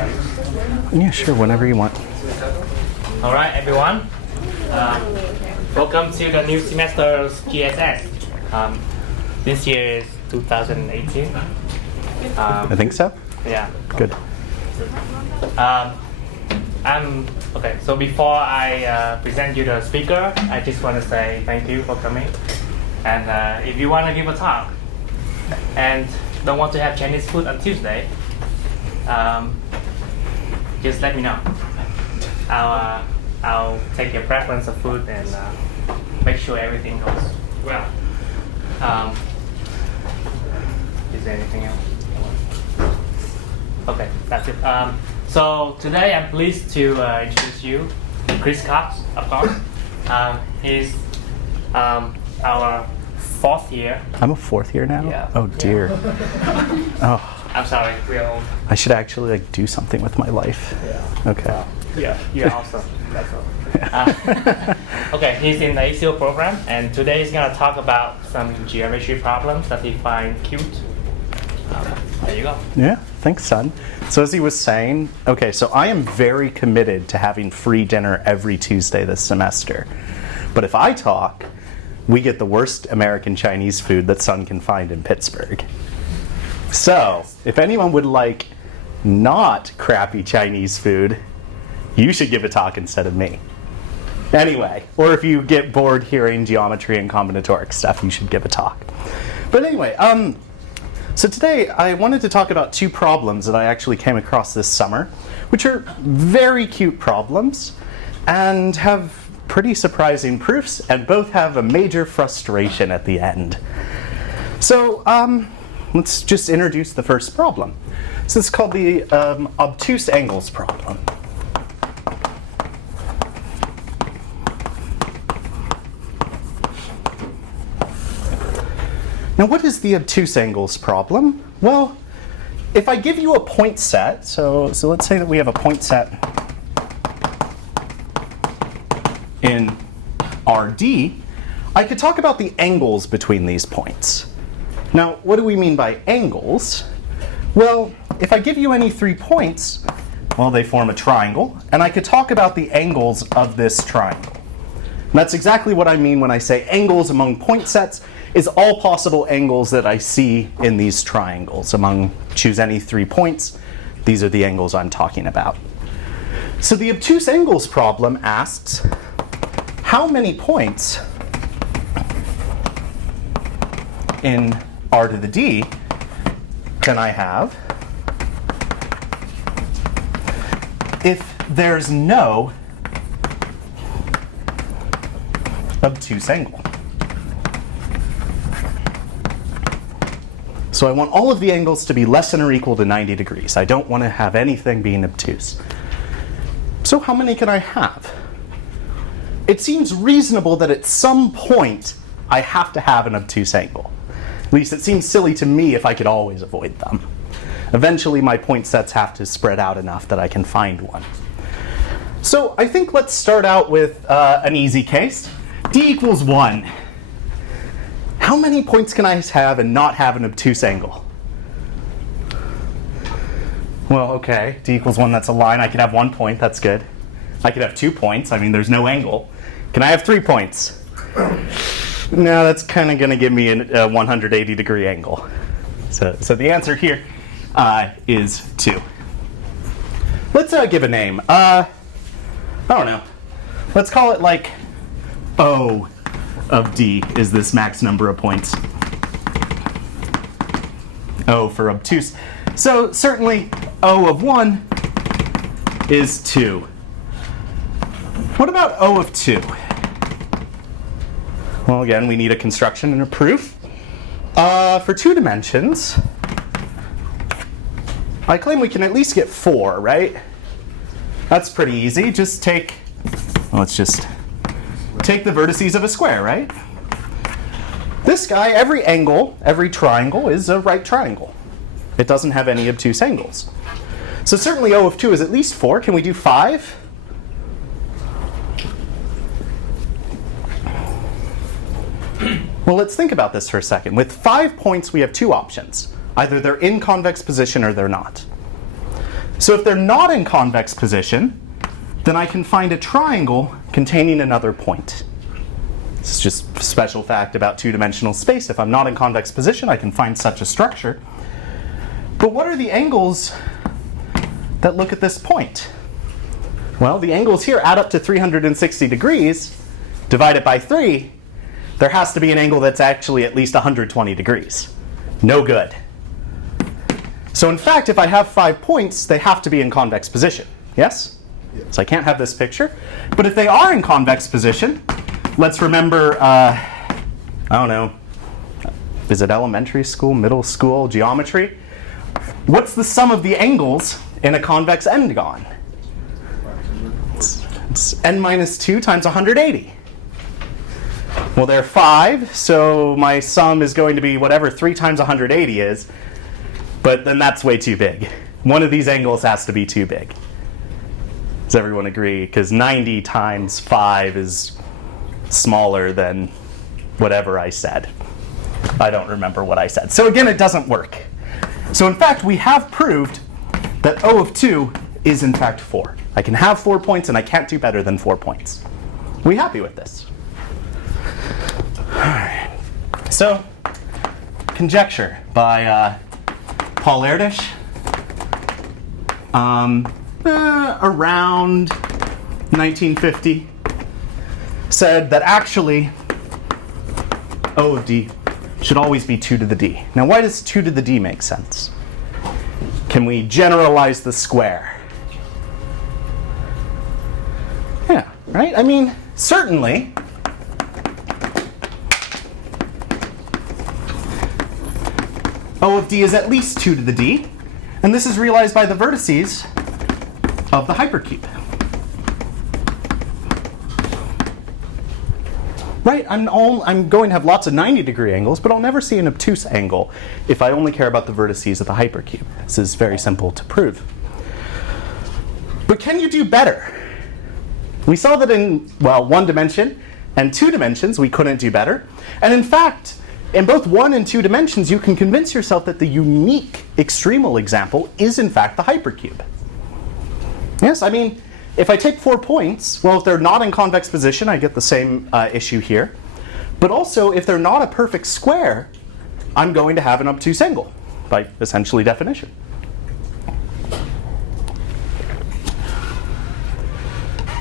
Yeah, sure, whenever you want. All right, everyone. Welcome to the new semester's GSS. This year is 2018. I think so. Yeah. Good. Okay. So before I present you the speaker, I just want to say thank you for coming. And if you want to give a talk and don't want to have Chinese food on Tuesday, just let me know. I'll take your preference of food and make sure everything goes well. Is there anything else? Okay, that's it. So today I'm pleased to introduce you to Chris Cox, of course. He's our fourth year. I'm a fourth year now? Yeah. Oh dear. Oh, I'm sorry, we're old. I should actually do something with my life. Yeah. Okay. Yeah, you're awesome. That's all. Okay, he's in the ACO program, and today he's going to talk about some geometry problems that he finds cute. There you go. Yeah, thanks, son. So as he was saying, okay, so I am very committed to having free dinner every Tuesday this semester. But if I talk, we get the worst American Chinese food that Sun can find in Pittsburgh. So, if anyone would like not crappy Chinese food, you should give a talk instead of me. Anyway, or if you get bored hearing geometry and combinatoric stuff, you should give a talk. But anyway, so today I wanted to talk about two problems that I actually came across this summer, which are very cute problems and have pretty surprising proofs, and both have a major frustration at the end. So let's just introduce the first problem. So it's called the obtuse angles problem. Now, what is the obtuse angles problem? Well, if I give you a point set, so let's say that we have a point set in RD, I could talk about the angles between these points. Now, what do we mean by angles? Well, if I give you any 3 points, well, they form a triangle, and I could talk about the angles of this triangle. And that's exactly what I mean when I say angles among point sets is all possible angles that I see in these triangles. Choose any 3 points, these are the angles I'm talking about. So the obtuse angles problem asks, how many points in R to the D can I have if there's no obtuse angle? So I want all of the angles to be less than or equal to 90 degrees. I don't want to have anything being obtuse. So how many can I have? It seems reasonable that at some point I have to have an obtuse angle. At least it seems silly to me if I could always avoid them. Eventually my point sets have to spread out enough that I can find one. So I think let's start out with an easy case. D equals 1. How many points can I have and not have an obtuse angle? Well, okay, D equals 1, that's a line. I could have 1 point, that's good. I could have 2 points, I mean, there's no angle. Can I have 3 points? No, that's kind of going to give me a 180 degree angle. So the answer here is 2. Let's give a name. I don't know. Let's call it like O of D is this max number of points. O for obtuse. So certainly O of 1 is 2. What about O of 2? Well, again, we need a construction and a proof. For 2 dimensions, I claim we can at least get 4, right? That's pretty easy. Let's just take the vertices of a square, right? This guy, every angle, every triangle is a right triangle. It doesn't have any obtuse angles. So certainly O of 2 is at least 4. Can we do 5? Well, let's think about this for a second. With 5 points, we have 2 options. Either they're in convex position or they're not. So if they're not in convex position, then I can find a triangle containing another point. This is just a special fact about two-dimensional space. If I'm not in convex position, I can find such a structure. But what are the angles that look at this point? Well, the angles here add up to 360 degrees. Divide it by 3, there has to be an angle that's actually at least 120 degrees. No good. So in fact, if I have 5 points, they have to be in convex position. Yes? So I can't have this picture. But if they are in convex position, let's remember, I don't know, is it elementary school, middle school, geometry? What's the sum of the angles in a convex engon? It's n minus 2 times 180. Well, they're 5, so my sum is going to be whatever 3 times 180 is, but then that's way too big. One of these angles has to be too big. Does everyone agree? Because 90 times 5 is smaller than whatever I said. I don't remember what I said. So again, it doesn't work. So in fact, we have proved that O of 2 is in fact 4. I can have 4 points and I can't do better than 4 points. Are we happy with this? All right. So, conjecture by Paul Erdős. Around 1950, said that actually O of D should always be 2 to the D. Now, why does 2 to the D make sense? Can we generalize the square? Yeah, right? I mean, certainly. O of D is at least 2 to the D, and this is realized by the vertices of the hypercube. Right, I'm going to have lots of 90-degree angles, but I'll never see an obtuse angle if I only care about the vertices of the hypercube. This is very simple to prove. But can you do better? We saw that in, well, 1 dimension and 2 dimensions we couldn't do better. And in fact, in both 1 and 2 dimensions, you can convince yourself that the unique extremal example is in fact the hypercube. Yes, I mean, if I take 4 points, well, if they're not in convex position, I get the same issue here. But also, if they're not a perfect square, I'm going to have an obtuse angle by essentially definition.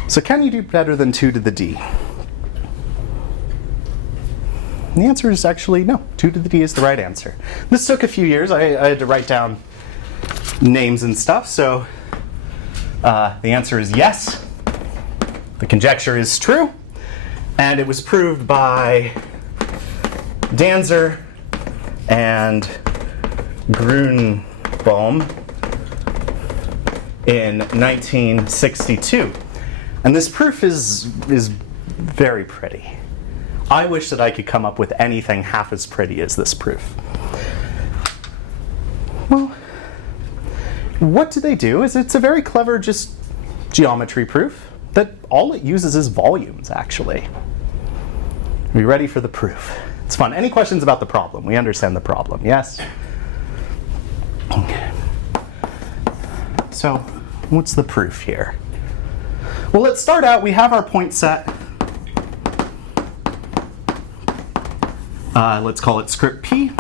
So can you do better than 2 to the D? And the answer is actually no. 2 to the D is the right answer. This took a few years. I had to write down names and stuff, so the answer is yes. The conjecture is true, and it was proved by Danzer and Grunbaum in 1962. And this proof is very pretty. I wish that I could come up with anything half as pretty as this proof. Well, what do they do is it's a very clever just geometry proof that all it uses is volumes, actually. Are you ready for the proof? It's fun. Any questions about the problem? We understand the problem, yes? Okay. So, what's the proof here? Well, let's start out. We have our point set. Let's call it script P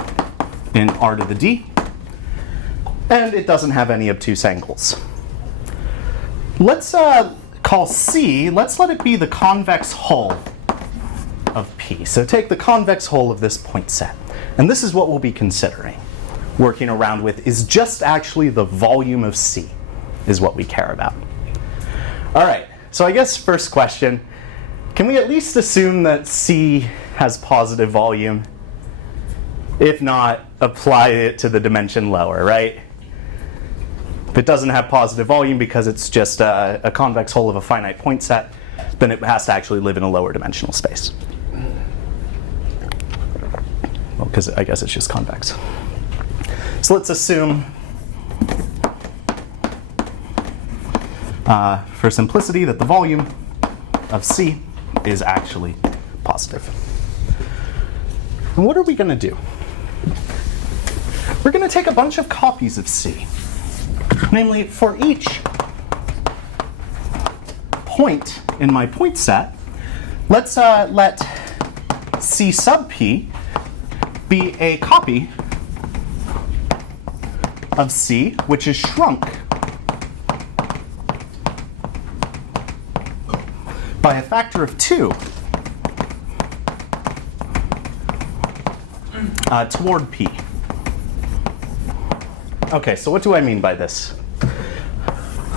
in R to the D. And it doesn't have any obtuse angles. Let's call C, let's let it be the convex hull of P. So take the convex hull of this point set. And this is what we'll be considering. Working around with is just actually the volume of C is what we care about. All right, so I guess first question, can we at least assume that C has positive volume? If not, apply it to the dimension lower, right? If it doesn't have positive volume because it's just a convex hull of a finite point set, then it has to actually live in a lower dimensional space. Well, because I guess it's just convex. So let's assume, for simplicity, that the volume of C is actually positive. And what are we going to do? We're going to take a bunch of copies of C. Namely, for each point in my point set, let's let C sub P be a copy of C, which is shrunk by a factor of 2 toward P. Okay, so what do I mean by this?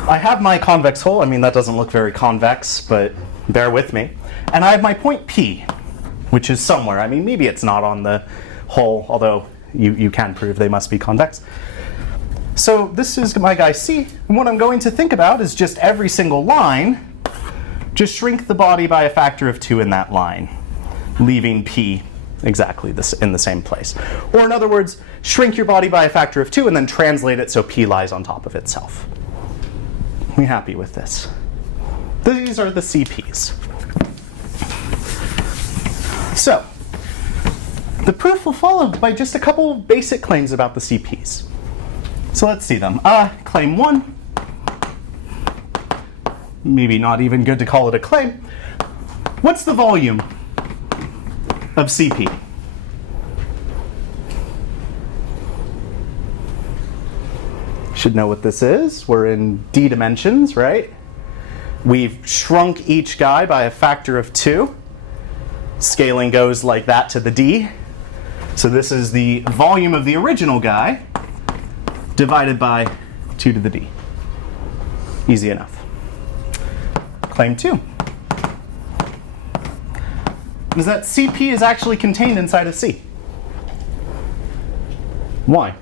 I have my convex hole. I mean, that doesn't look very convex, but bear with me. And I have my point P, which is somewhere. I mean, maybe it's not on the hole, although you can prove they must be convex. So this is my guy C, and what I'm going to think about is just every single line, just shrink the body by a factor of 2 in that line, leaving P exactly in the same place. Or in other words, shrink your body by a factor of 2 and then translate it so P lies on top of itself. Are we happy with this? These are the CPs. So, the proof will follow by just a couple basic claims about the CPs. So let's see them. Claim 1. Maybe not even good to call it a claim. What's the volume of CP? Should know what this is. We're in D dimensions, right? We've shrunk each guy by a factor of 2. Scaling goes like that to the D. So this is the volume of the original guy divided by 2 to the D. Easy enough. Claim 2 is that CP is actually contained inside of C. Why?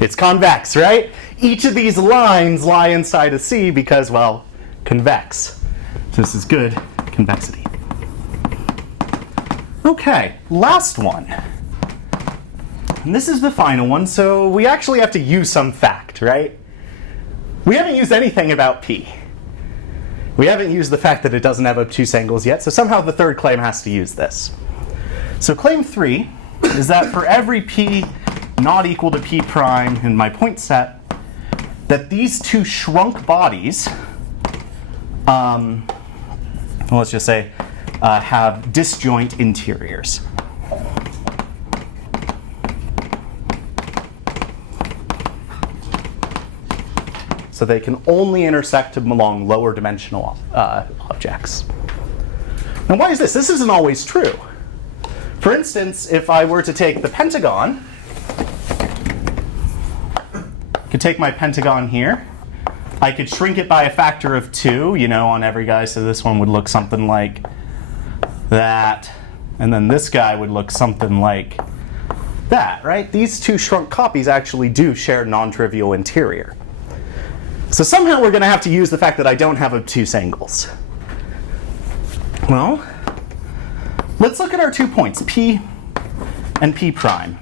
It's convex, right? Each of these lines lie inside of C because, well, convex. So this is good convexity. Okay, last one. And this is the final one, so we actually have to use some fact, right? We haven't used anything about P. We haven't used the fact that it doesn't have obtuse angles yet, so somehow the third claim has to use this. So claim 3 is that for every P not equal to P prime in my point set, that these two shrunk bodies, let's just say, have disjoint interiors. So they can only intersect along lower dimensional objects. Now why is this? This isn't always true. For instance, if I were to take the pentagon, I could take my pentagon here. I could shrink it by a factor of 2, on every guy, so this one would look something like that. And then this guy would look something like that, right? These two shrunk copies actually do share non-trivial interior. So somehow we're going to have to use the fact that I don't have obtuse angles. Well, let's look at our 2 points, P and P prime.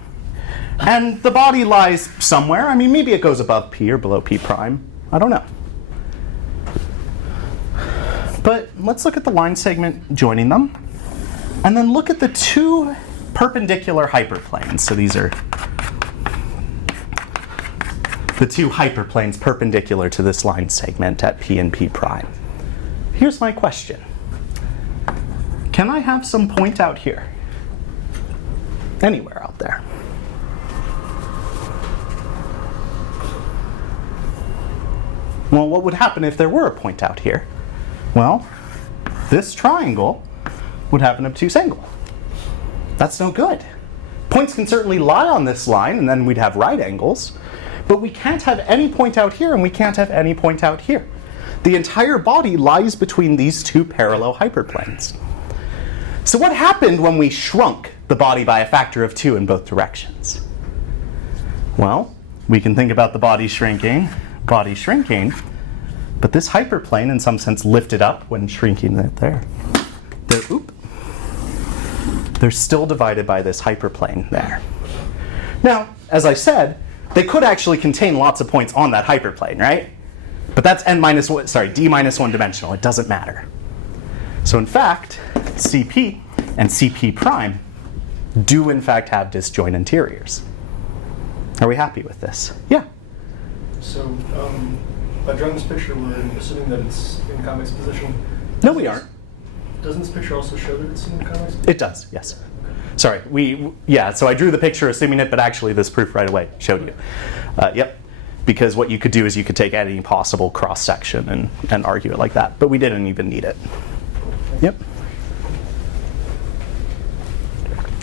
And the body lies somewhere. I mean, maybe it goes above P or below P prime. I don't know. But let's look at the line segment joining them. And then look at the 2 perpendicular hyperplanes. So these are the 2 hyperplanes perpendicular to this line segment at P and P prime. Here's my question. Can I have some point out here? Anywhere out there? Well, what would happen if there were a point out here? Well, this triangle would have an obtuse angle. That's no good. Points can certainly lie on this line, and then we'd have right angles, but we can't have any point out here, and we can't have any point out here. The entire body lies between these 2 parallel hyperplanes. So what happened when we shrunk the body by a factor of 2 in both directions? Well, we can think about the body shrinking, but this hyperplane in some sense lifted up when shrinking it there. They're still divided by this hyperplane there. Now, as I said, they could actually contain lots of points on that hyperplane, right? But that's D minus 1 dimensional. It doesn't matter. So in fact, CP and CP prime do in fact have disjoint interiors. Are we happy with this? Yeah. So, by drawing this picture, we're assuming that it's in convex position. No, we aren't. Doesn't this picture also show that it's in convex position? It does, yes. Sorry, so I drew the picture assuming it, but actually this proof right away showed you. Yep, because what you could do is you could take any possible cross-section and argue it like that, but we didn't even need it. Yep.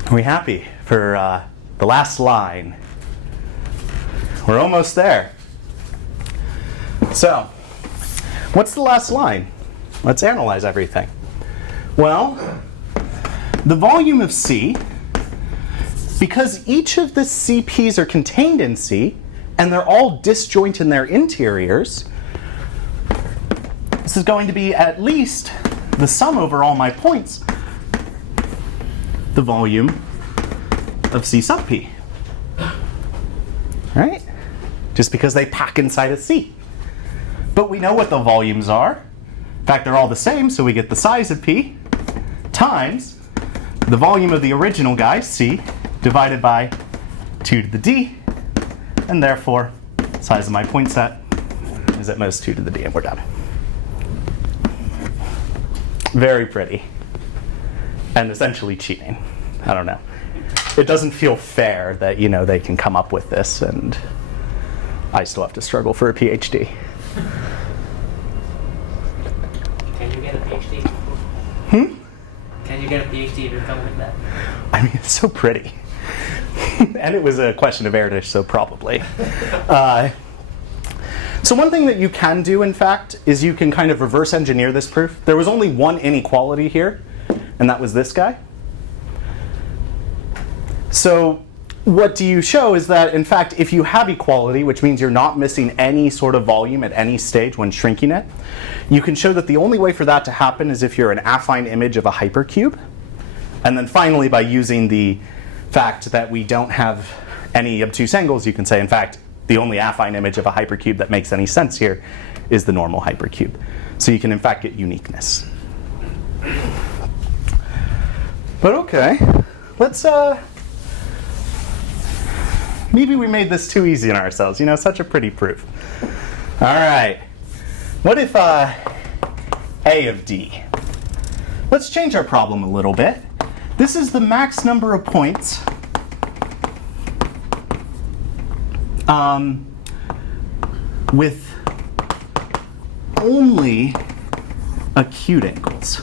Are we happy for the last line? We're almost there. So, what's the last line? Let's analyze everything. Well, the volume of C, because each of the CPs are contained in C, and they're all disjoint in their interiors, this is going to be at least the sum over all my points, the volume of C sub P. Right? Just because they pack inside a C. But we know what the volumes are. In fact, they're all the same, so we get the size of P times the volume of the original guy, C, divided by 2 to the D, and therefore, size of my point set is at most 2 to the D, and we're done. Very pretty. And essentially cheating. I don't know. It doesn't feel fair that, they can come up with this, and I still have to struggle for a PhD. Can you get a PhD? Can you get a PhD if you come with that? I mean, it's so pretty. And it was a question of Erdish, so probably. So one thing that you can do, in fact, is you can kind of reverse engineer this proof. There was only one inequality here, and that was this guy. So what do you show is that, in fact, if you have equality, which means you're not missing any sort of volume at any stage when shrinking it, you can show that the only way for that to happen is if you're an affine image of a hypercube. And then finally, by using the fact that we don't have any obtuse angles, you can say, in fact, the only affine image of a hypercube that makes any sense here is the normal hypercube. So you can, in fact, get uniqueness. But okay, let's maybe we made this too easy on ourselves. Such a pretty proof. All right. What if A of D? Let's change our problem a little bit. This is the max number of points with only acute angles.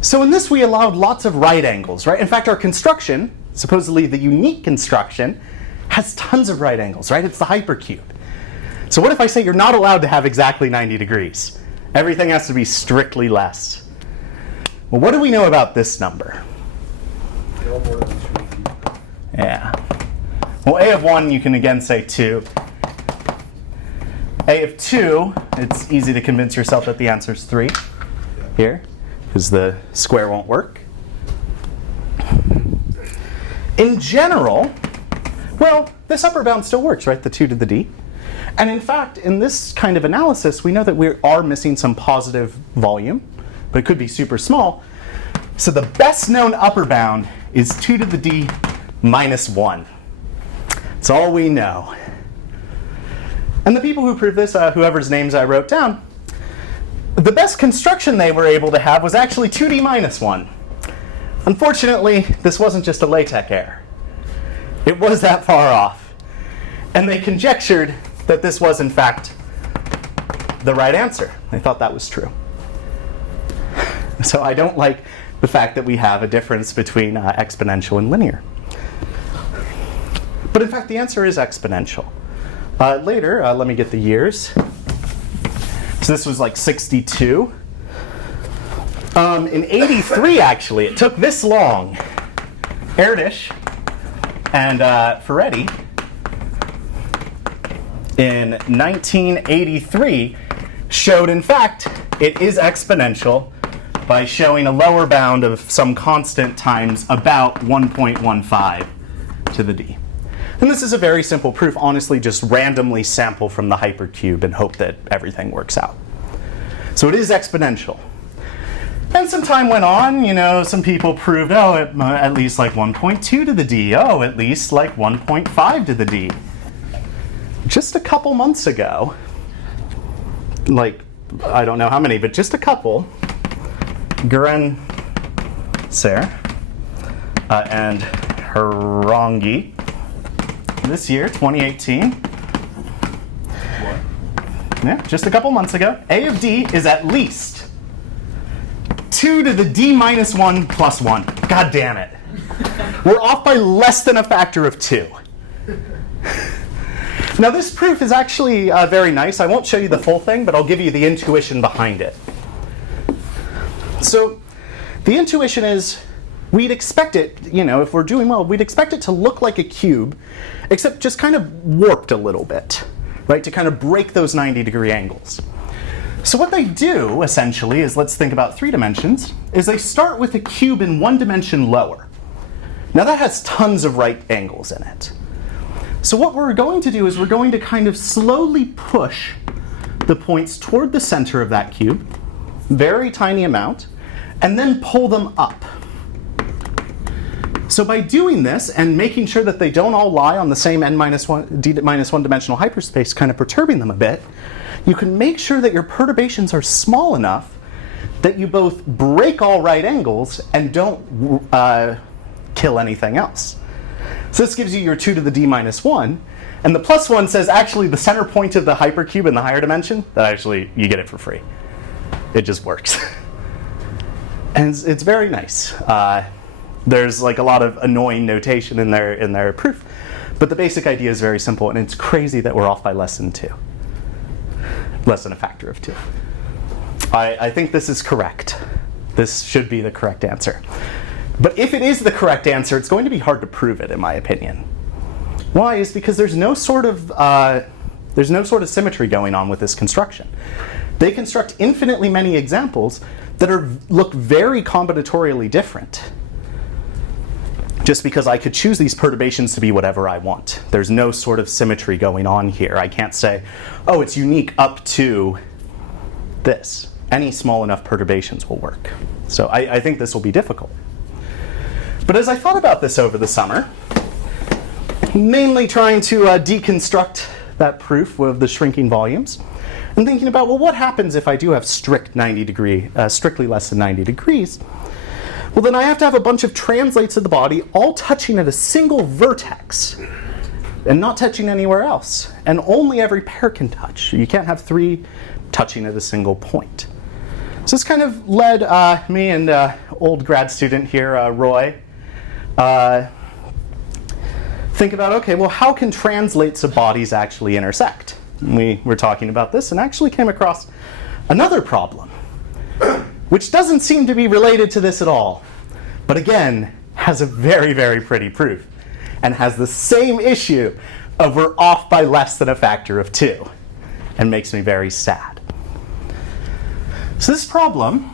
So in this, we allowed lots of right angles, right? In fact, our construction, supposedly the unique construction, has tons of right angles, right? It's the hypercube. So what if I say you're not allowed to have exactly 90 degrees? Everything has to be strictly less. Well, what do we know about this number? Yeah. Well, A of 1, you can again say 2. A of 2, it's easy to convince yourself that the answer is 3 here, because the square won't work. In general, well, this upper bound still works, right? The 2 to the D. And in fact, in this kind of analysis, we know that we are missing some positive volume, but it could be super small. So the best known upper bound is 2 to the D minus 1. That's all we know. And the people who proved this, whoever's names I wrote down, the best construction they were able to have was actually 2D minus 1. Unfortunately, this wasn't just a LaTeX error. It was that far off. And they conjectured that this was, in fact, the right answer. They thought that was true. So I don't like the fact that we have a difference between exponential and linear. But in fact, the answer is exponential. Later, let me get the years. So this was like 62. In 83, actually, it took this long. Erdish and Ferretti in 1983 showed, in fact, it is exponential by showing a lower bound of some constant times about 1.15 to the D. And this is a very simple proof. Honestly, just randomly sample from the hypercube and hope that everything works out. So it is exponential. And some time went on, some people proved, at least like 1.2 to the d, at least like 1.5 to the d. Just a couple months ago, like, I don't know how many, but just a couple, Guren Ser and Harangi, this year, 2018. What? Yeah, just a couple months ago. A of d is at least 2 to the d minus 1 plus 1. God damn it. We're off by less than a factor of 2. Now this proof is actually very nice. I won't show you the full thing, but I'll give you the intuition behind it. So the intuition is we'd expect it, if we're doing well, we'd expect it to look like a cube, except just kind of warped a little bit, right, to kind of break those 90-degree angles. So what they do, essentially, is, let's think about 3 dimensions, is they start with a cube in 1 dimension lower. Now that has tons of right angles in it. So what we're going to do is we're going to kind of slowly push the points toward the center of that cube, very tiny amount, and then pull them up. So by doing this and making sure that they don't all lie on the same d-1 dimensional hyperspace, kind of perturbing them a bit, you can make sure that your perturbations are small enough that you both break all right angles and don't kill anything else. So this gives you your 2 to the d minus 1, and the plus 1 says actually the center point of the hypercube in the higher dimension, that actually you get it for free. It just works. And it's very nice. There's like a lot of annoying notation in their proof, but the basic idea is very simple, and it's crazy that we're off by less than 2. Less than a factor of 2. I think this is correct. This should be the correct answer. But if it is the correct answer, it's going to be hard to prove it, in my opinion. Why? Is because there's no sort of symmetry going on with this construction. They construct infinitely many examples that look very combinatorially different. Just because I could choose these perturbations to be whatever I want. There's no sort of symmetry going on here. I can't say, oh, it's unique up to this. Any small enough perturbations will work. So I think this will be difficult. But as I thought about this over the summer, mainly trying to deconstruct that proof of the shrinking volumes, and thinking about, well, what happens if I do have strictly less than 90 degrees? Well, then I have to have a bunch of translates of the body all touching at a single vertex and not touching anywhere else. And only every pair can touch. You can't have 3 touching at a single point. So this kind of led me and old grad student here, Roy, think about, okay, well, how can translates of bodies actually intersect? And we were talking about this and actually came across another problem, which doesn't seem to be related to this at all, but again, has a very, very pretty proof, and has the same issue of we're off by less than a factor of 2, and makes me very sad. So this problem,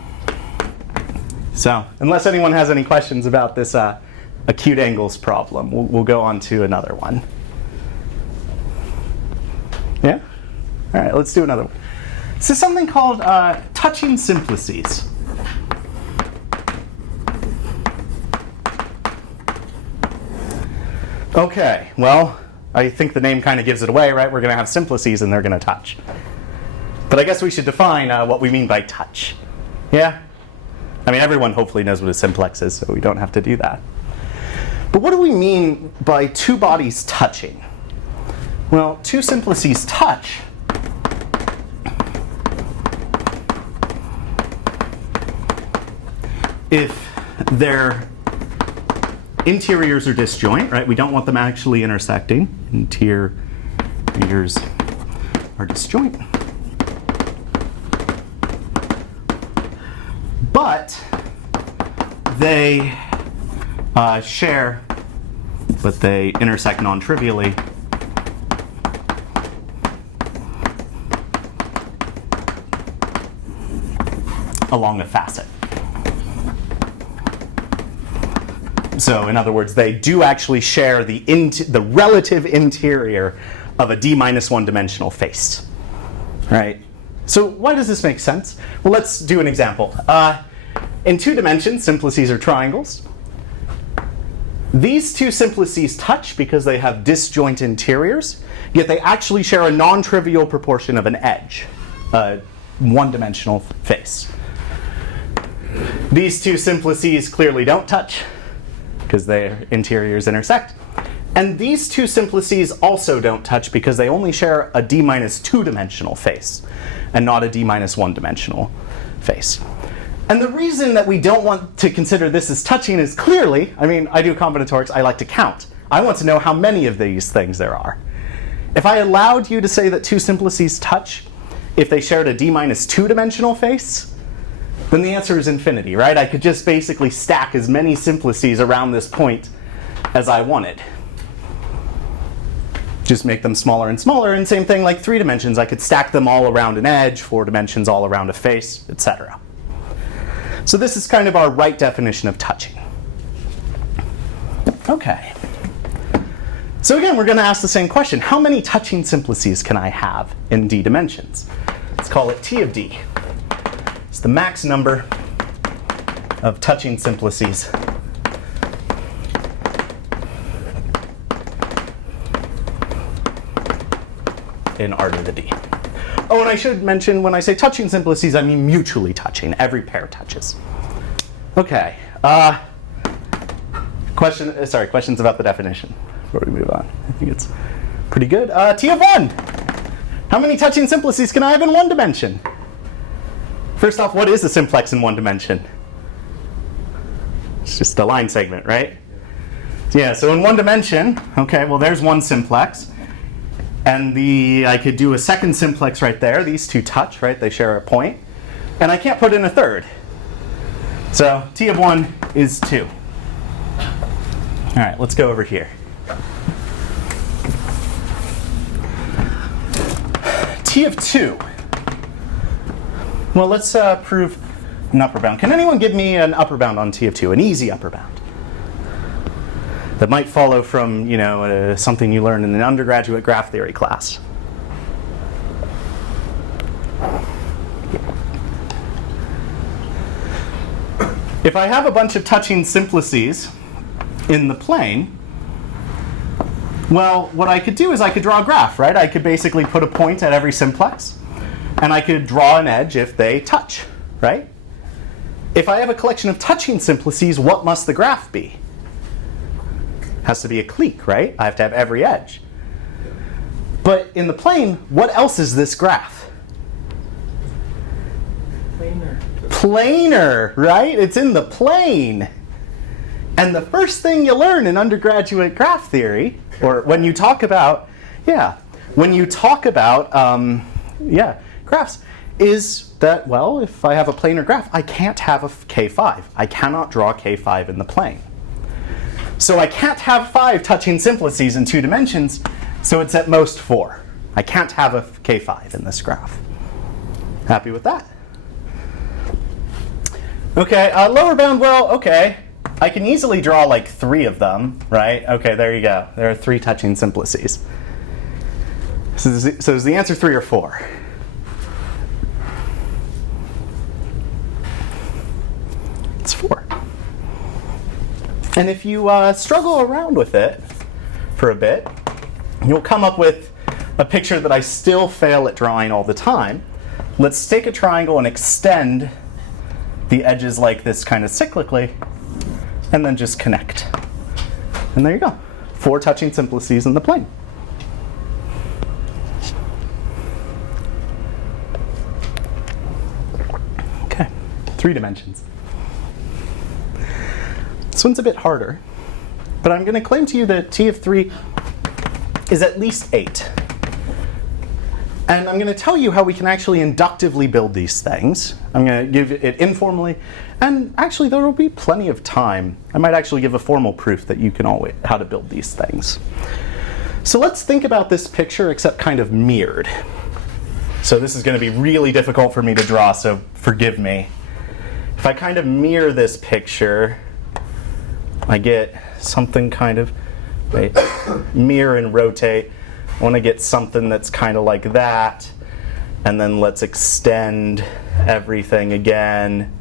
unless anyone has any questions about this acute angles problem, we'll go on to another one. Yeah? All right, let's do another one. This is something called touching simplices. Okay, well, I think the name kind of gives it away, right? We're going to have simplices and they're going to touch. But I guess we should define what we mean by touch. Yeah? I mean, everyone hopefully knows what a simplex is, so we don't have to do that. But what do we mean by 2 bodies touching? Well, 2 simplices touch if their interiors are disjoint, right? We don't want them actually intersecting. Interiors are disjoint. But they share, but they intersect non-trivially along a facet. So in other words, they do actually share the relative interior of a d-1 dimensional face, right? So why does this make sense? Well, let's do an example. in 2 dimensions, simplices are triangles. These 2 simplices touch because they have disjoint interiors, yet they actually share a non-trivial proportion of an edge, a one-dimensional face. These 2 simplices clearly don't touch because their interiors intersect. And these 2 simplices also don't touch because they only share a d minus 2-dimensional face and not a d minus 1-dimensional face. And the reason that we don't want to consider this as touching is clearly, I mean, I do combinatorics, I like to count. I want to know how many of these things there are. If I allowed you to say that 2 simplices touch if they shared a d minus 2-dimensional face, then the answer is infinity, right? I could just basically stack as many simplices around this point as I wanted. Just make them smaller and smaller, and same thing like 3 dimensions. I could stack them all around an edge, 4 dimensions all around a face, etc. So this is kind of our right definition of touching. Okay. So again, we're going to ask the same question. How many touching simplices can I have in d dimensions? Let's call it T of d. It's the max number of touching simplices in R to the d. Oh, and I should mention, when I say touching simplices, I mean mutually touching. Every pair touches. Okay. Questions about the definition before we move on. I think it's pretty good. T of 1. How many touching simplices can I have in 1 dimension? First off, what is a simplex in 1 dimension? It's just a line segment, right? Yeah, so in 1 dimension, okay, well there's 1 simplex. And I could do a second simplex right there. These 2 touch, right? They share a point. And I can't put in a third. So T of 1 is 2. All right, let's go over here. T of 2. Well, let's prove an upper bound. Can anyone give me an upper bound on T of 2? An easy upper bound that might follow from, something you learned in an undergraduate graph theory class. If I have a bunch of touching simplices in the plane, well, what I could do is I could draw a graph, right? I could basically put a point at every simplex, and I could draw an edge if they touch, right? If I have a collection of touching simplices, what must the graph be? Has to be a clique, right? I have to have every edge. But in the plane, what else is this graph? Planar. Planar, right? It's in the plane. And the first thing you learn in undergraduate graph theory, or when you talk about, graphs, is that, well, if I have a planar graph, I can't have a K5. I cannot draw K5 in the plane. So I can't have 5 touching simplices in 2 dimensions, so it's at most 4. I can't have a K5 in this graph. Happy with that? Okay, lower bound, well, okay. I can easily draw like 3 of them, right? Okay, there you go. There are 3 touching simplices. So is the answer 3 or 4? It's 4. And if you struggle around with it for a bit, you'll come up with a picture that I still fail at drawing all the time. Let's take a triangle and extend the edges like this kind of cyclically, and then just connect. And there you go. 4 touching simplices in the plane. Okay, 3 dimensions. This one's a bit harder, but I'm going to claim to you that T of 3 is at least 8. And I'm going to tell you how we can actually inductively build these things. I'm going to give it informally, and actually there will be plenty of time. I might actually give a formal proof that you can always how to build these things. So let's think about this picture except kind of mirrored. So this is going to be really difficult for me to draw, so forgive me. If I kind of mirror this picture, I get something kind of, wait, mirror and rotate. I want to get something that's kind of like that. And then let's extend everything again.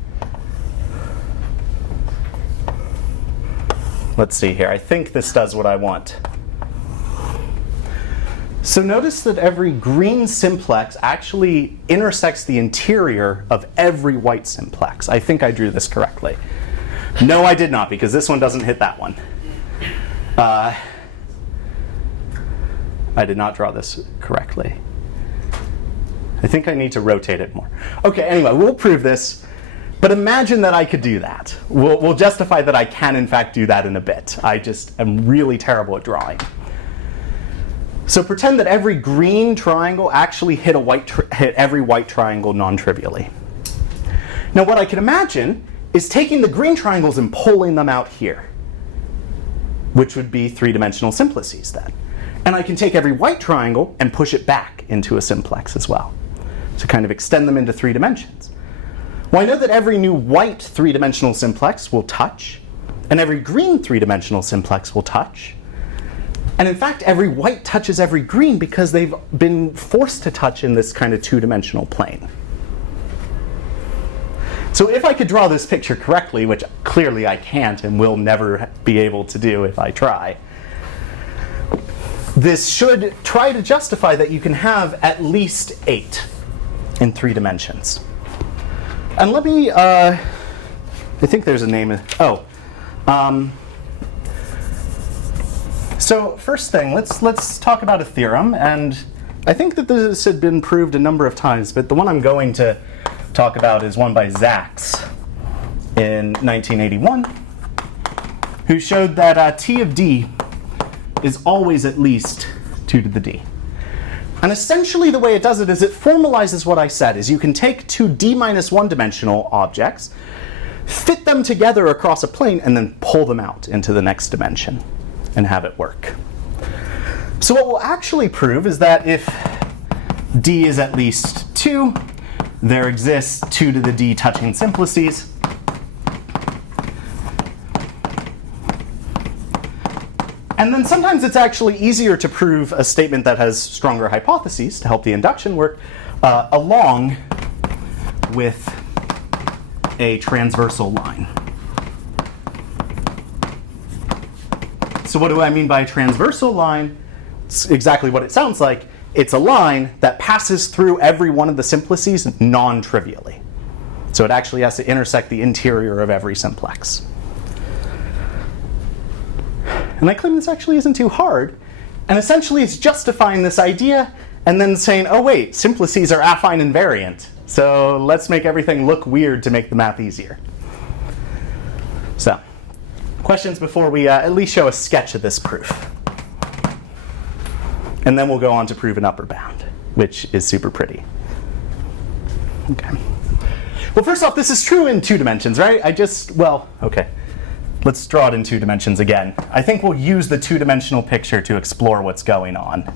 let's see here. I think this does what I want. So notice that every green simplex actually intersects the interior of every white simplex. I think I drew this correctly. No, I did not, because this one doesn't hit that one. I did not draw this correctly. I think I need to rotate it more. Okay, anyway, we'll prove this. But imagine that I could do that. We'll justify that I can, in fact, do that in a bit. I just am really terrible at drawing. So pretend that every green triangle actually hit every white triangle non-trivially. Now what I can imagine is taking the green triangles and pulling them out here, which would be three-dimensional simplices then. And I can take every white triangle and push it back into a simplex as well, to kind of extend them into 3 dimensions. Well, I know that every new white 3-dimensional simplex will touch, and every green 3-dimensional simplex will touch. And in fact, every white touches every green because they've been forced to touch in this kind of 2-dimensional plane. So if I could draw this picture correctly, which clearly I can't and will never be able to do if I try, this should try to justify that you can have at least 8 in 3 dimensions. And let me, I think there's a name. So first thing, let's talk about a theorem. And I think that this had been proved a number of times, but the one I'm going to talk about is one by Zaks in 1981, who showed that T of D is always at least 2 to the D. And essentially the way it does it is it formalizes what I said, is you can take 2 D-1 dimensional objects, fit them together across a plane, and then pull them out into the next dimension and have it work. So what we'll actually prove is that if D is at least 2, there exists 2 to the D touching simplices. And then sometimes it's actually easier to prove a statement that has stronger hypotheses to help the induction work along with a transversal line. So what do I mean by a transversal line? It's exactly what it sounds like. It's a line that passes through every one of the simplices non-trivially. So it actually has to intersect the interior of every simplex. And I claim this actually isn't too hard. And essentially it's justifying this idea and then saying, oh wait, simplices are affine invariant. So let's make everything look weird to make the math easier. So, questions before we at least show a sketch of this proof. And then we'll go on to prove an upper bound, which is super pretty. Okay. Well, first off, this is true in 2 dimensions, right? Okay. Let's draw it in 2 dimensions again. I think we'll use the 2-dimensional picture to explore what's going on.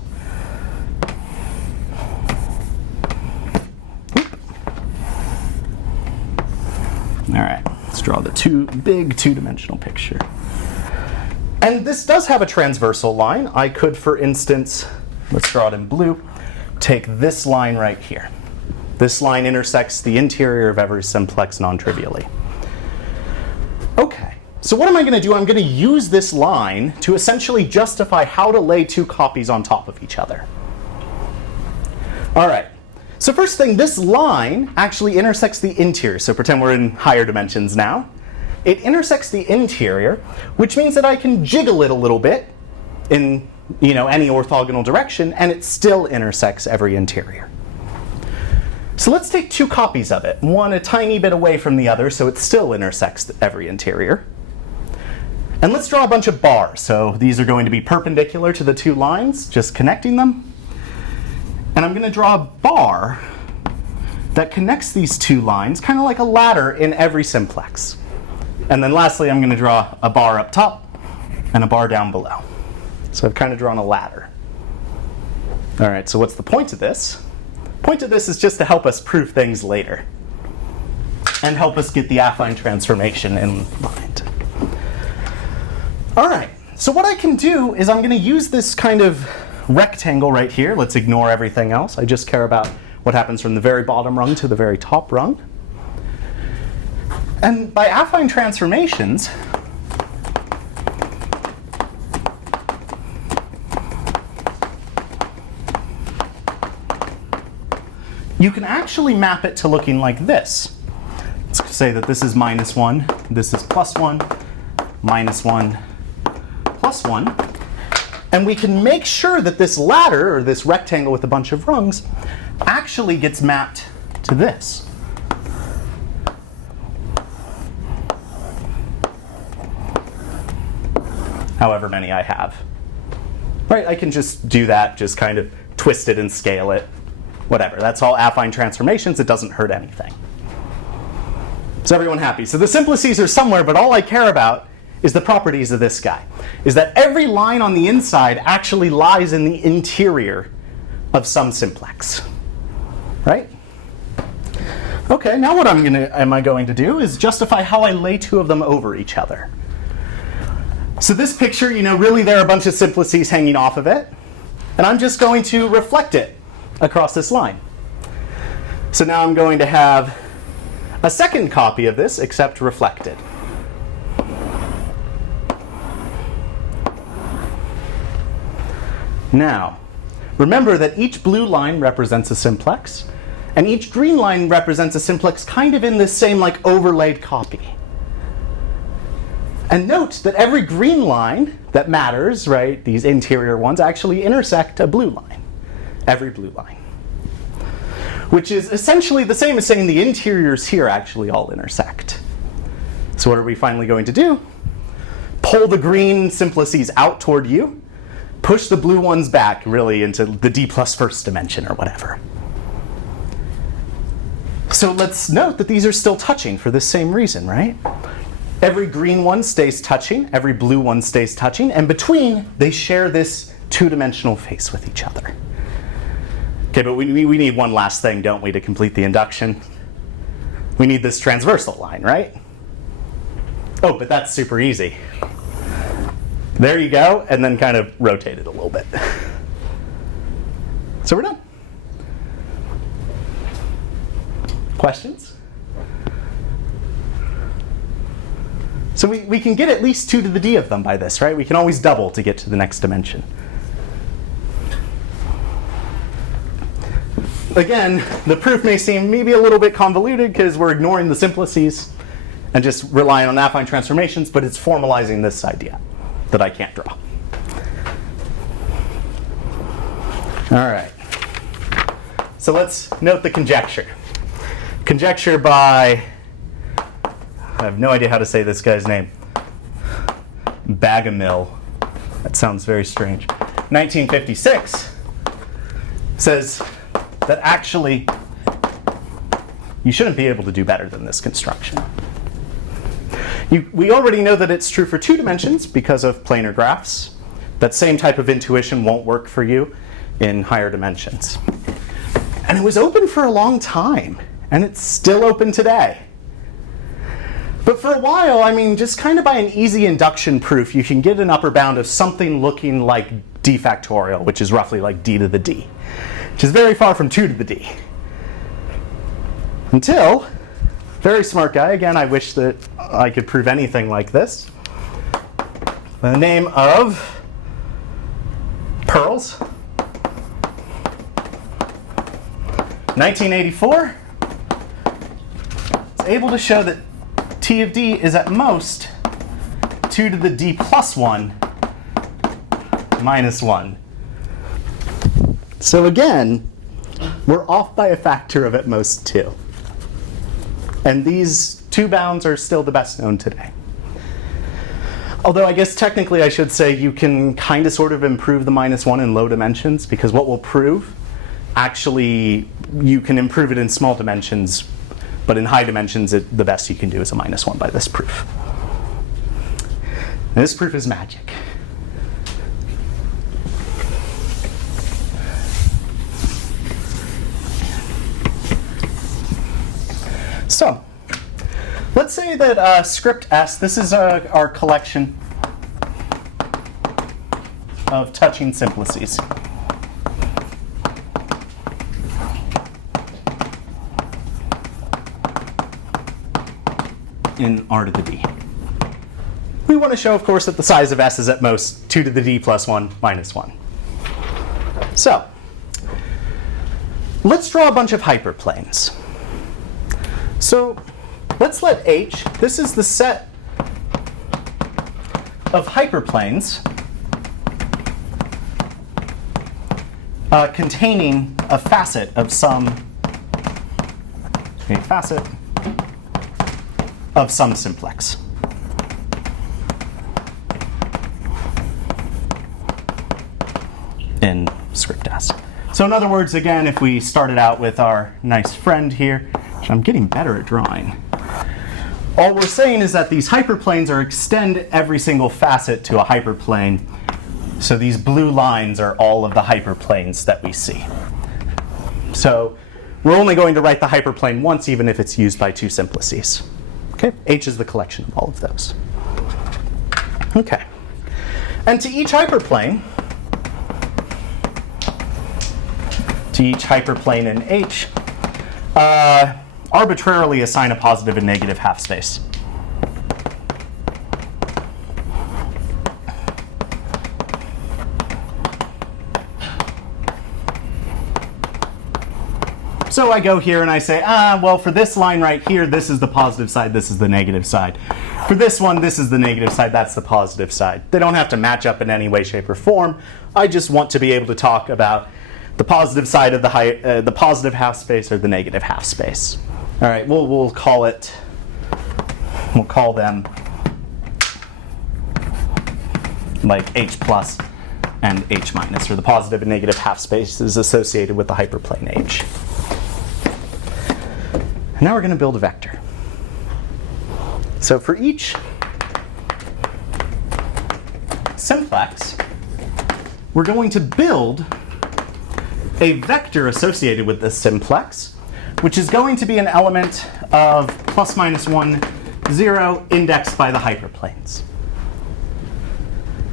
All right, let's draw the big 2-dimensional picture. And this does have a transversal line. I could, for instance, let's draw it in blue, take this line right here. This line intersects the interior of every simplex non-trivially. Okay. So what am I going to do? I'm going to use this line to essentially justify how to lay 2 copies on top of each other. All right. So first thing, this line actually intersects the interior. So pretend we're in higher dimensions now. It intersects the interior, which means that I can jiggle it a little bit in any orthogonal direction, and it still intersects every interior. So let's take 2 copies of it, one a tiny bit away from the other, so it still intersects every interior. And let's draw a bunch of bars. So these are going to be perpendicular to the 2 lines, just connecting them. And I'm going to draw a bar that connects these 2 lines, kind of like a ladder in every simplex. And then lastly, I'm going to draw a bar up top and a bar down below. So I've kind of drawn a ladder. All right, so what's the point of this? The point of this is just to help us prove things later and help us get the affine transformation in mind. All right, so what I can do is I'm going to use this kind of rectangle right here. Let's ignore everything else. I just care about what happens from the very bottom rung to the very top rung. And by affine transformations, you can actually map it to looking like this. Let's say that this is -1, this is +1, -1, +1. And we can make sure that this ladder, or this rectangle with a bunch of rungs, actually gets mapped to this. However many I have. Right, I can just do that, just kind of twist it and scale it, whatever. That's all affine transformations, it doesn't hurt anything. Is everyone happy? So the simplices are somewhere, but all I care about is the properties of this guy. Is that every line on the inside actually lies in the interior of some simplex. Right? Okay, now what am I going to do is justify how I lay two of them over each other. So this picture, really there are a bunch of simplices hanging off of it, and I'm just going to reflect it across this line. So now I'm going to have a second copy of this, except reflected. Now, remember that each blue line represents a simplex, and each green line represents a simplex kind of in this same overlaid copy. And note that every green line that matters, right, these interior ones, actually intersect a blue line. Every blue line. Which is essentially the same as saying the interiors here actually all intersect. So what are we finally going to do? Pull the green simplices out toward you, push the blue ones back, really, into the D plus first dimension or whatever. So let's note that these are still touching for the same reason, right? Every green one stays touching, every blue one stays touching, and between, they share this two-dimensional face with each other. Okay, but we need one last thing, don't we, to complete the induction? We need this transversal line, right? Oh, but that's super easy. There you go, and then kind of rotate it a little bit. So we're done. Questions? So we can get at least 2 to the d of them by this, right? We can always double to get to the next dimension. Again, the proof may seem maybe a little bit convoluted because we're ignoring the simplices and just relying on affine transformations, but it's formalizing this idea that I can't draw. All right. So let's note the conjecture. Conjecture by, I have no idea how to say this guy's name. Bagamil. That sounds very strange. 1956 says that actually you shouldn't be able to do better than this construction. We already know that it's true for 2 dimensions because of planar graphs. That same type of intuition won't work for you in higher dimensions. And it was open for a long time, and it's still open today. But for a while, just kind of by an easy induction proof, you can get an upper bound of something looking like d factorial, which is roughly like d to the d, which is very far from 2 to the d. Until, very smart guy, again, I wish that I could prove anything like this, by the name of Pearls, 1984, is able to show that T of D is at most 2 to the D plus 1 minus 1. So again, we're off by a factor of at most 2. And these 2 bounds are still the best known today. Although I guess technically I should say you can kind of sort of improve the minus 1 in low dimensions, because what we'll prove, actually you can improve it in small dimensions, but in high dimensions the best you can do is a minus 1 by this proof. And this proof is magic. So, let's say that script S, this is our collection of touching simplices. In R to the D. We want to show, of course, that the size of S is at most 2 to the D plus 1 minus 1. So, let's draw a bunch of hyperplanes. So let's let H, this is the set of hyperplanes containing a facet of some simplex. In script S. So in other words, again, if we started out with our nice friend here, which I'm getting better at drawing, all we're saying is that these hyperplanes are extend every single facet to a hyperplane. So these blue lines are all of the hyperplanes that we see. So we're only going to write the hyperplane once, even if it's used by two simplices. Okay, H is the collection of all of those. Okay, and to each hyperplane in H, arbitrarily assign a positive and negative half space. So I go here and I say, well, for this line right here, this is the positive side, this is the negative side. For this one, this is the negative side, that's the positive side. They don't have to match up in any way, shape, or form. I just want to be able to talk about the positive side of the positive half space or the negative half space. All right, we'll call them like H plus and H minus, or the positive and negative half spaces associated with the hyperplane H. And now we're going to build a vector. So for each simplex, we're going to build a vector associated with this simplex, which is going to be an element of plus minus 1, 0, indexed by the hyperplanes.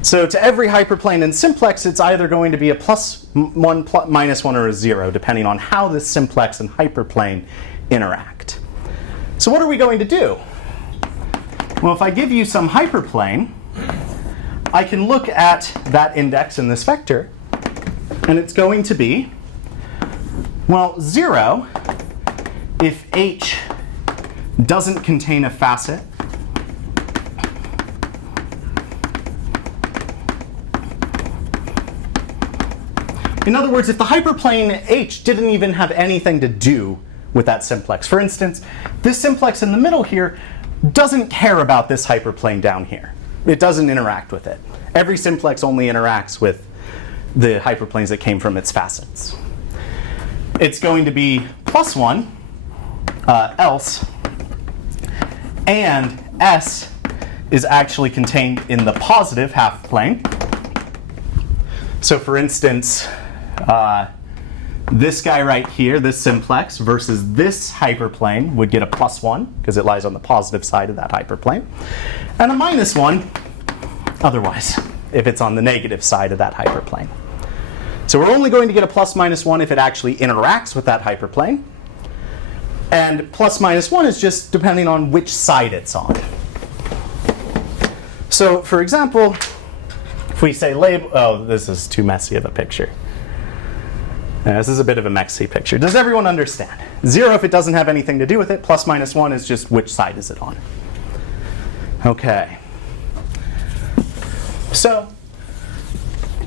So to every hyperplane in simplex, it's either going to be a plus 1, minus 1, or a 0, depending on how this simplex and hyperplane interact. So what are we going to do? Well, if I give you some hyperplane, I can look at that index in this vector, and it's going to be, well, 0 if H doesn't contain a facet in other words, if the hyperplane H didn't even have anything to do with that simplex. For instance, this simplex in the middle here doesn't care about this hyperplane down here. It doesn't interact with it. Every simplex only interacts with the hyperplanes that came from its facets. It's going to be plus 1, else, and S is actually contained in the positive half plane. So for instance, this guy right here, this simplex, versus this hyperplane would get a plus 1, because it lies on the positive side of that hyperplane, and a minus 1 otherwise, if it's on the negative side of that hyperplane. So we're only going to get a plus minus 1 if it actually interacts with that hyperplane. And plus minus 1 is just depending on which side it's on. So for example, if we say label, oh, this is too messy of a picture. This is a bit of a messy picture. Does everyone understand? 0 if it doesn't have anything to do with it. Plus minus 1 is just which side is it on. Okay. So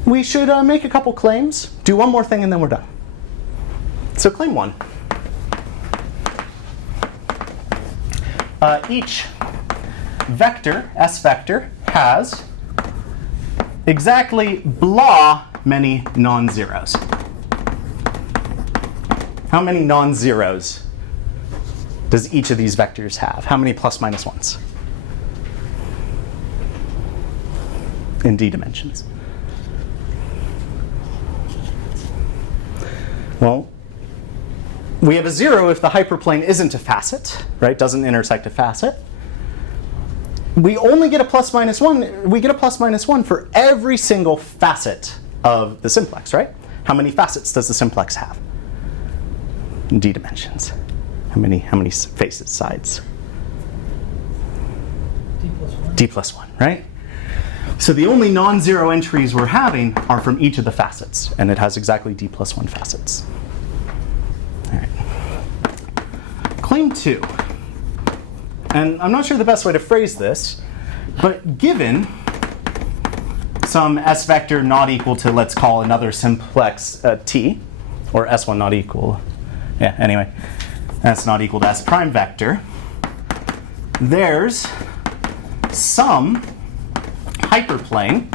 we should make a couple claims, do one more thing, and then we're done. So claim 1. Each vector, S vector, has exactly blah many non-zeros. How many non-zeros does each of these vectors have? How many plus minus 1s? In D dimensions. Well, we have a 0 if the hyperplane isn't a facet, right? Doesn't intersect a facet. We only get a plus minus 1. We get a plus minus 1 for every single facet of the simplex, right? How many facets does the simplex have? In D dimensions. How many faces, sides? D plus 1, right? So the only non-zero entries we're having are from each of the facets, and it has exactly D plus 1 facets. claim 2. And I'm not sure the best way to phrase this, but given some s vector not equal to, let's call another simplex t, or s1 not equal, yeah, anyway, s not equal to s prime vector, there's some hyperplane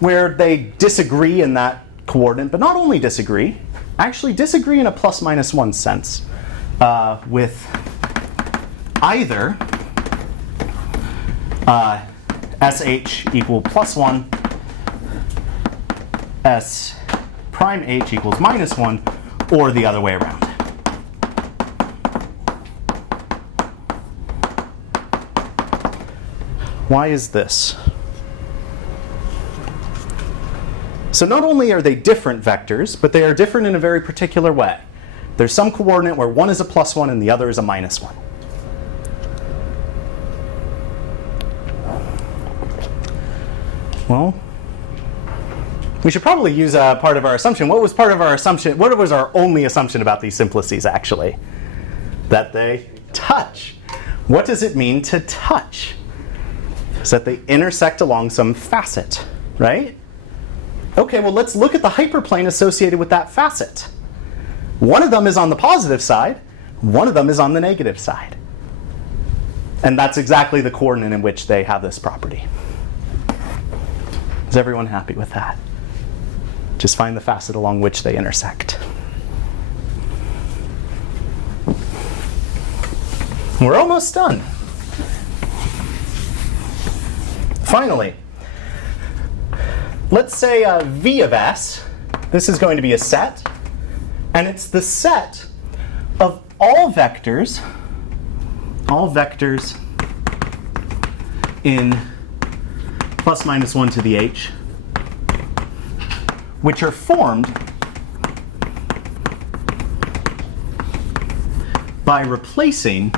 where they disagree in that coordinate, but not only disagree, actually disagree in a plus minus 1 sense with either sh equal plus 1, s prime h equals minus 1, or the other way around. Why is this? So not only are they different vectors, but they are different in a very particular way. There's some coordinate where one is a plus 1 and the other is a minus 1. Well, we should probably use a part of our assumption. What was part of our assumption? What was our only assumption about these simplices, actually? That they touch. What does it mean to touch? It's that they intersect along some facet, right? Okay, well, let's look at the hyperplane associated with that facet. One of them is on the positive side. One of them is on the negative side. And that's exactly the coordinate in which they have this property. Is everyone happy with that? Just find the facet along which they intersect. We're almost done. Finally, let's say V of s. This is going to be a set, and it's the set of all vectors in plus minus 1 to the h, which are formed by replacing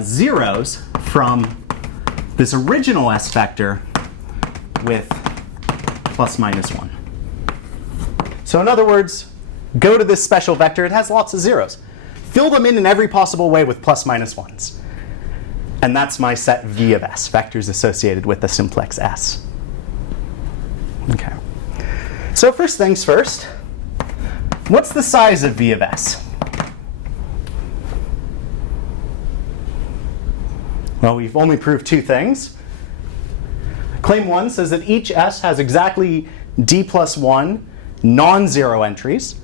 zeros from this original s vector with plus minus 1. So in other words, go to this special vector. It has lots of zeros. Fill them in every possible way with plus minus 1s. And that's my set V of s, vectors associated with the simplex s. Okay. So first things first, what's the size of V of s? Well, we've only proved two things. Claim 1 says that each s has exactly d plus 1 non-zero entries.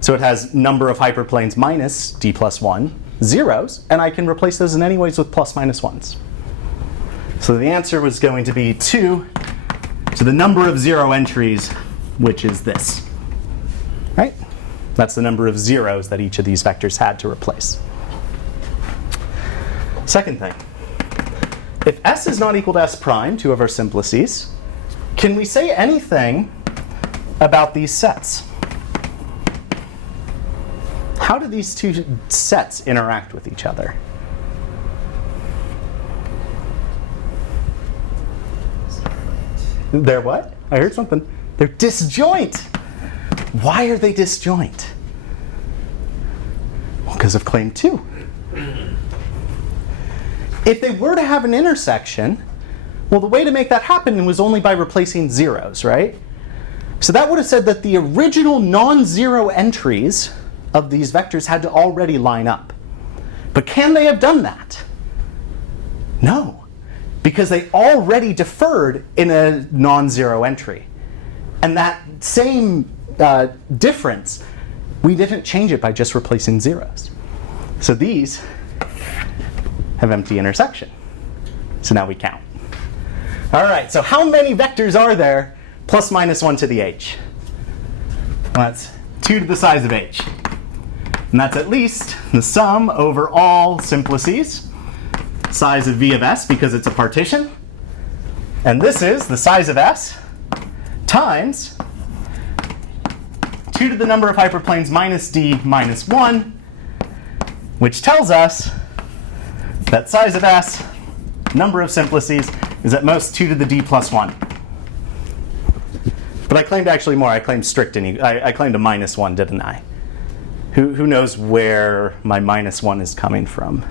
So it has number of hyperplanes minus d plus 1 zeros, and I can replace those in any ways with plus minus 1s. So the answer was going to be 2 to the number of zero entries, which is this. Right? That's the number of zeros that each of these vectors had to replace. Second thing, if s is not equal to s prime, two of our simplices, can we say anything about these sets? How do these two sets interact with each other? They're what? I heard something. They're disjoint. Why are they disjoint? Well, because of claim 2. If they were to have an intersection, well, the way to make that happen was only by replacing zeros, right? So that would have said that the original non-zero entries of these vectors had to already line up. But can they have done that? No, because they already deferred in a non-zero entry. And that same difference, we didn't change it by just replacing zeros. So these have empty intersection. So now we count. All right, so how many vectors are there plus minus 1 to the h? Well, that's 2 to the size of h. And that's at least the sum over all simplices, size of V of s because it's a partition. And this is the size of s times 2 to the number of hyperplanes minus d minus 1, which tells us that size of s, number of simplices, is at most 2 to the d plus 1. But I claimed actually more. I claimed strict I claimed a minus 1, didn't I? Who knows where my -1 is coming from?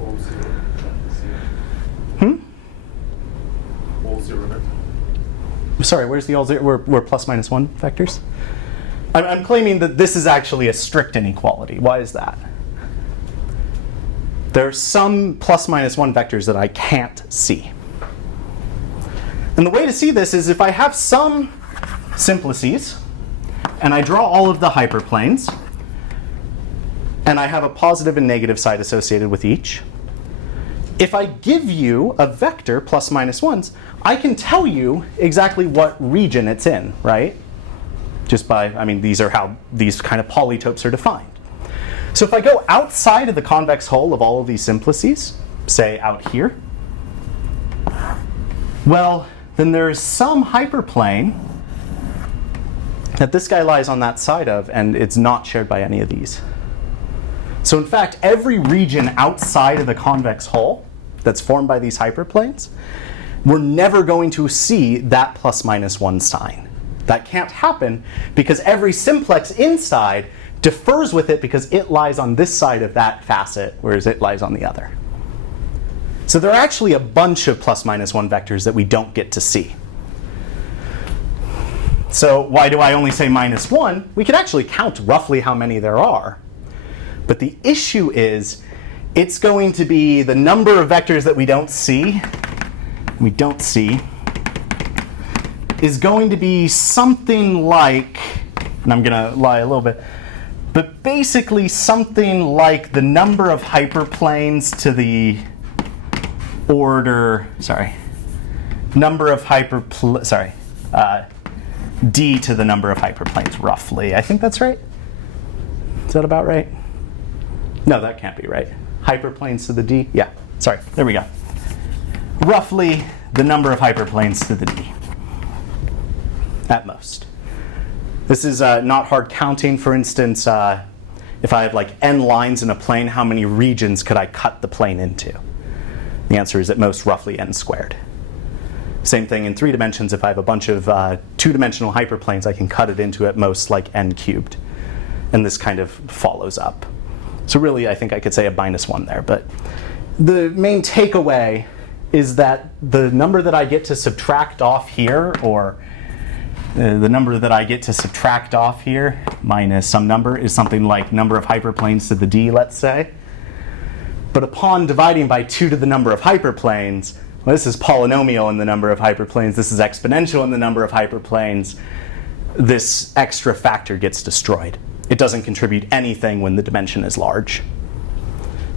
All zero. Hmm? All zero vector. Sorry, where's the all zero? Where plus -1 vectors? I'm claiming that this is actually a strict inequality. Why is that? There are some plus -1 vectors that I can't see. And the way to see this is if I have some simplices, and I draw all of the hyperplanes, and I have a positive and negative side associated with each. If I give you a vector plus -1s, I can tell you exactly what region it's in, right? Just by, I mean, these are how these kind of polytopes are defined. So if I go outside of the convex hull of all of these simplices, say out here, well, then there's some hyperplane that this guy lies on that side of, and it's not shared by any of these. So in fact, every region outside of the convex hull that's formed by these hyperplanes, we're never going to see that plus -1 sign. That can't happen because every simplex inside differs with it because it lies on this side of that facet, whereas it lies on the other. So there are actually a bunch of plus -1 vectors that we don't get to see. So why do I only say -1? We could actually count roughly how many there are. But the issue is it's going to be the number of vectors that we don't see is going to be something like, and I'm going to lie a little bit, but basically something like the number of hyperplanes to the order, d to the number of hyperplanes, roughly. I think that's right. Is that about right? No, that can't be right. Hyperplanes to the d? Yeah, sorry, there we go. Roughly the number of hyperplanes to the d, at most. This is not hard counting. For instance, if I have like n lines in a plane, how many regions could I cut the plane into? The answer is at most roughly n squared. Same thing in 3 dimensions. If I have a bunch of 2-dimensional hyperplanes, I can cut it into at most like n cubed. And this kind of follows up. So really, I think I could say a -1 there. But the main takeaway is that the number that I get to subtract off here, or the number that I get to subtract off here minus some number, is something like number of hyperplanes to the d, let's say. But upon dividing by 2 to the number of hyperplanes, well, this is polynomial in the number of hyperplanes, this is exponential in the number of hyperplanes, this extra factor gets destroyed. It doesn't contribute anything when the dimension is large.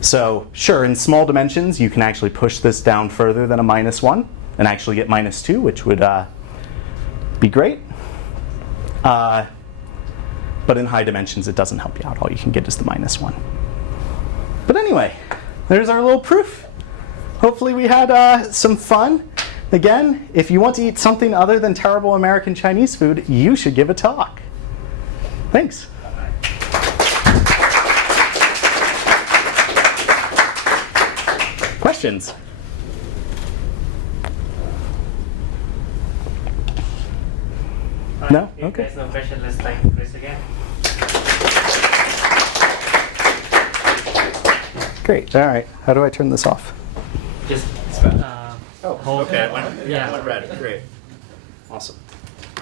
So sure, in small dimensions, you can actually push this down further than a -1 and actually get -2, which would be great. But in high dimensions, it doesn't help you out. All you can get is the -1. But anyway, there's our little proof. Hopefully we had some fun. Again, if you want to eat something other than terrible American Chinese food, you should give a talk. Thanks. Questions? No? If Okay. there's no question, let's take this again. Great. All right. How do I turn this off? Just Oh, hold. okay. Yeah. Went red. Great. Awesome.